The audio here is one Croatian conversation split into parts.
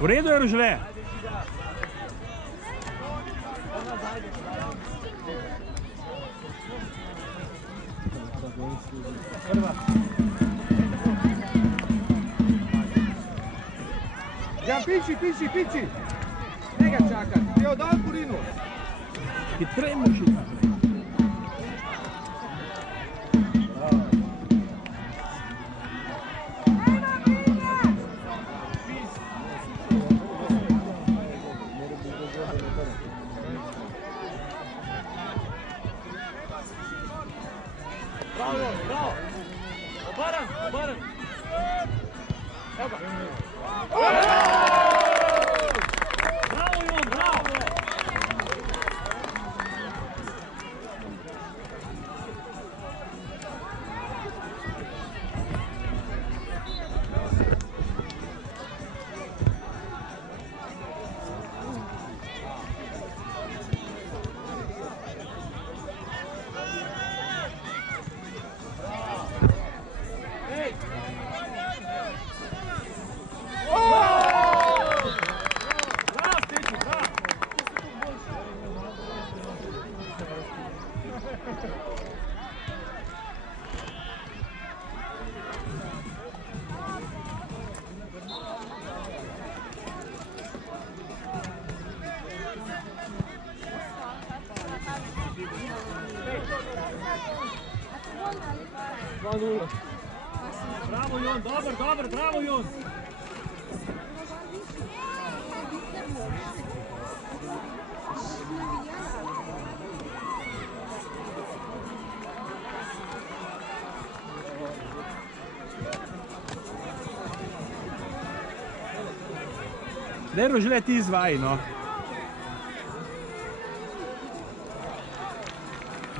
U redu je, Rožle? Ja, piči! Ne ga čakat, ti odal kurinu. Hitreje muši. Bravo! Obaran! Evo ga! Bravo, Jon, bravo! Bravo, Jon, dobro, bravo, Jon! Daj, Rožle, ti izvaj, no.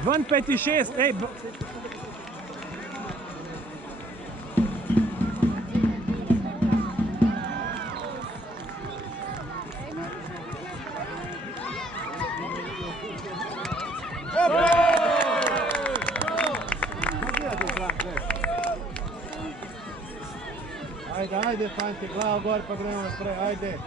Ven 5-6, ej! Ajde, fanti, glavo gor pa gremo naprej, ajde.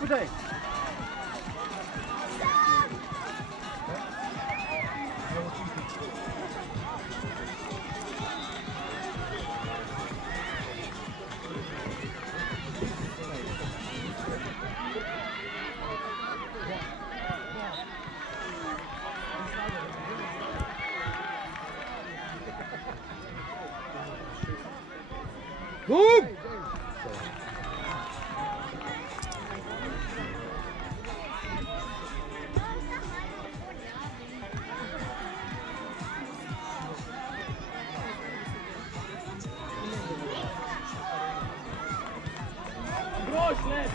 Ispuštaj. Boom! Groš, led.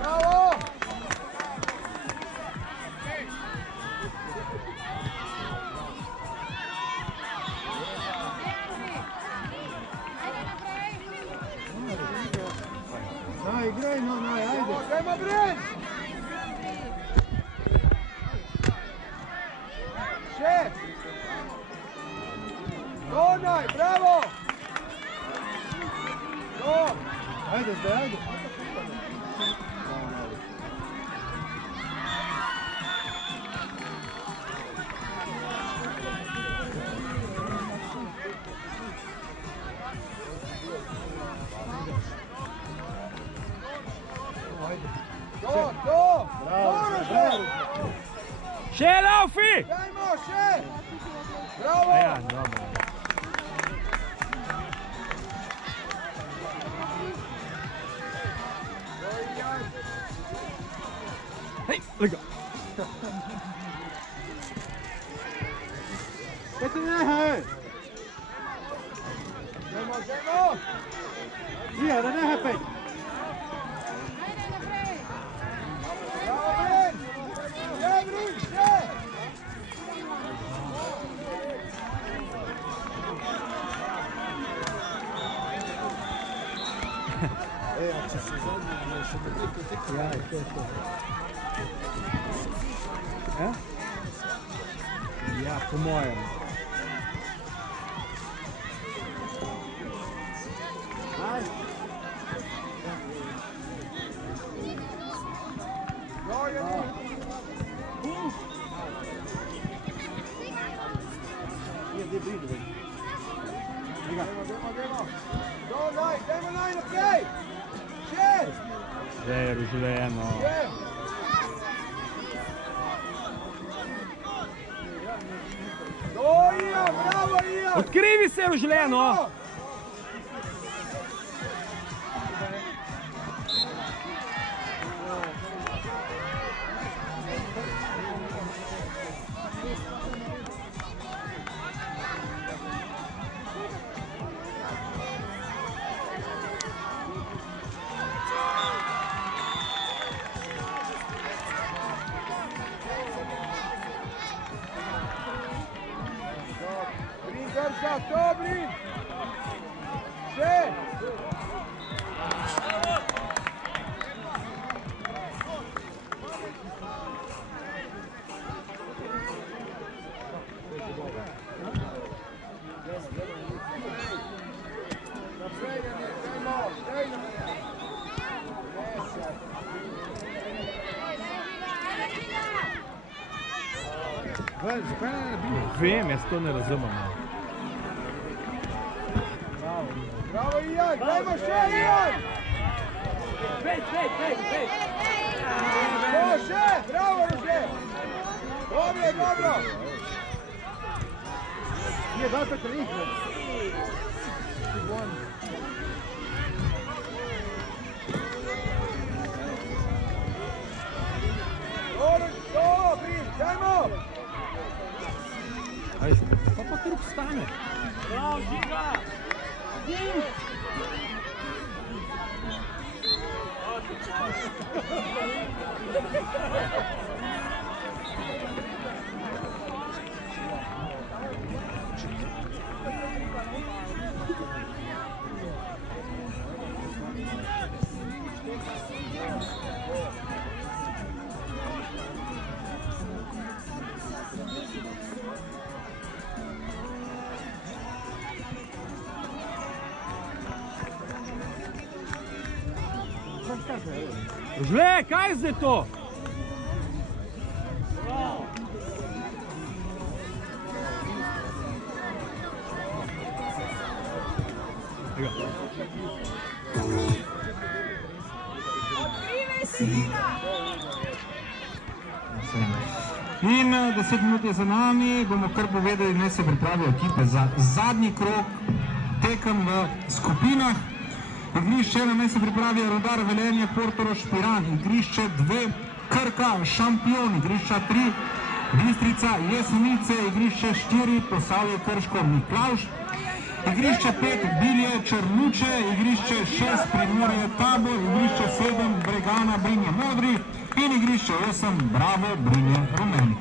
Bravo! Igraj, ajde. Dajmo Bren! 6! Donaj, bravo! Do! Ajde, ajde. Do! Bravo! Še, Laufi! Dajmo, še! Bravo! Ja, dobro. Hej, lega. Kaj ti nehaj? Dajmo! Nije, da nehaj pej! Ja, to je to. Ja, po mojem. Zdaj je življenje. Odkrivi se, Rožljeno! Dobri! Še! Vem, jaz to ne razumem. Bravo, Ian! Dajmo še, Ian! Pej! Še! Bravo, Rože! Dobro! Nije, da tako nikne. Dobri! Dajmo! Ajde, pa trup stane. Bravo, Žiga! Rožle, kaj je zdaj to? In 10 minut je za nami, bomo kar povedali, naj se pripravijo ekipe za zadnji krog tekem v skupinah. Igrišče 1 naj se pripravijo Rudar Velenje, Portorož, Piran, igrišče 2 Krka, Šampion, igrišča 3 Bistrica, Jesenice, igrišče 4 Posavje, Krško, Miklavž, igrišče 5 Bilje, Črnuče, igrišče 6 Primorje, Tabor, igrišče 7 Bregana, Brinje, Modri in igrišče 8 Bravo, Brinje, Rumeni.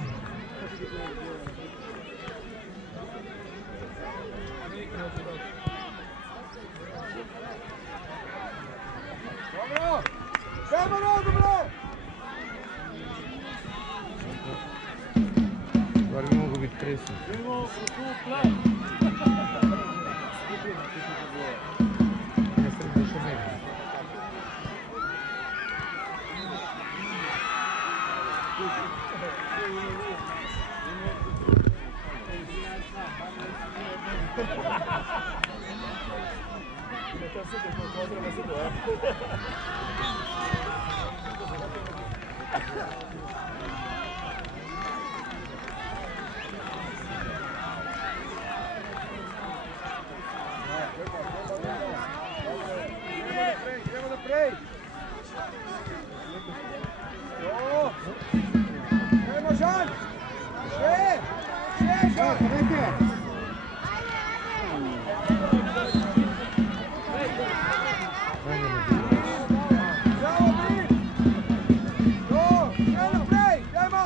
Stvar bi mogel biti presen. Ne sredi še nekaj. Idemo naprej. Idemo, Žan. Še, Žan. Bravo, Brin. Še naprej, idemo.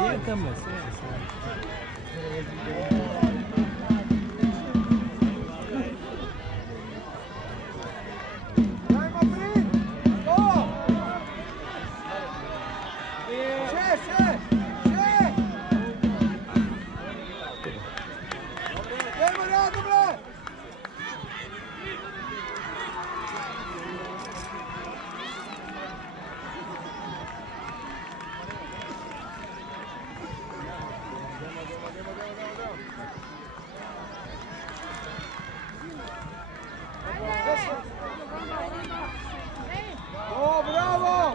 Je tam, sve. Dajmo, Brin. Še. Idemo, rado, bre.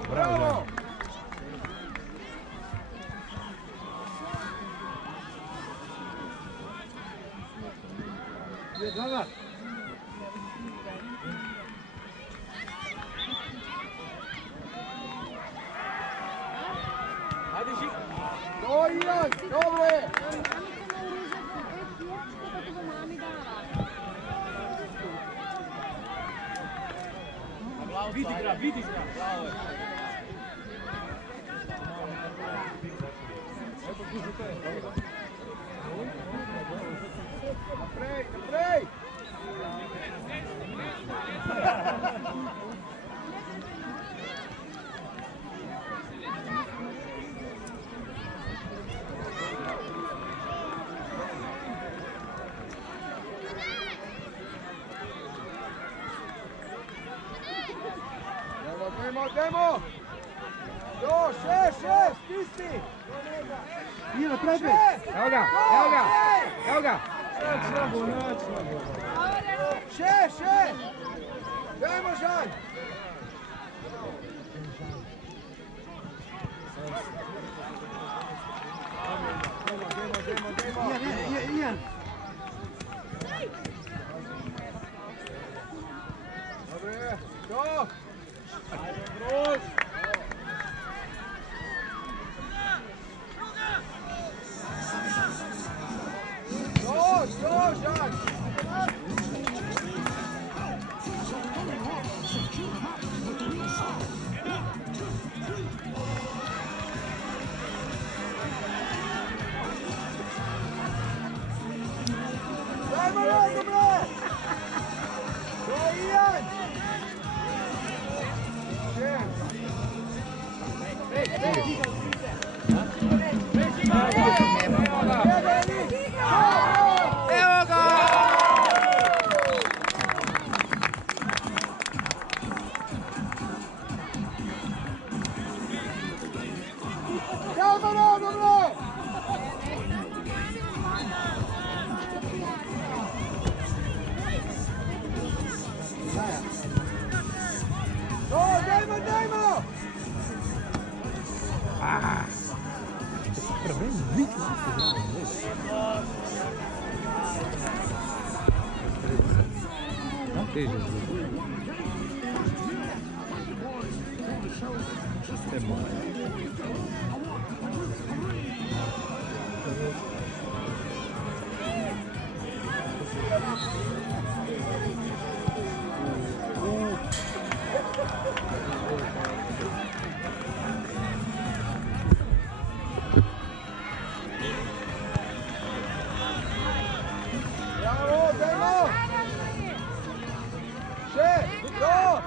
Bravo! Ian, dobre! Vidi ga, bravo. Naprej! Demo! Še, stisni! Nije naprej! Evo ga! Še! Dajmo, Žan! Ian! Dobre, to! Brus! To, Žan! Dajmo rado, bre! To je Ian! Teže. Te moje. Bravo, dajmo! Še, do!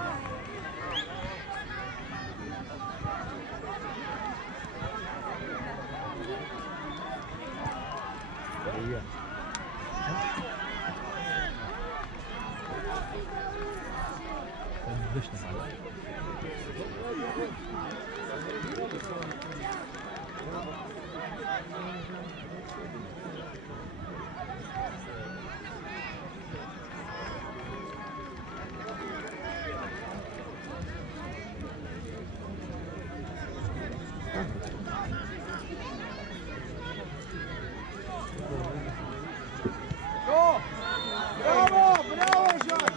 Bravo, bravo, Žan!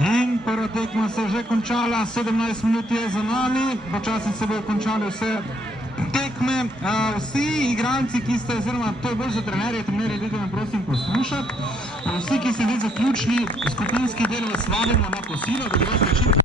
In prva tekma se je že končala, 17 minut je za nami, počasi se bojo končale vse tekme. Vsi igralci, ki ste, oziroma to je bolj za trenerje, ljudje me prosim poslušati, vsi, ki ste zdaj zaključili skupinski del, vas vabimo na kosilo, da bi vas začeli.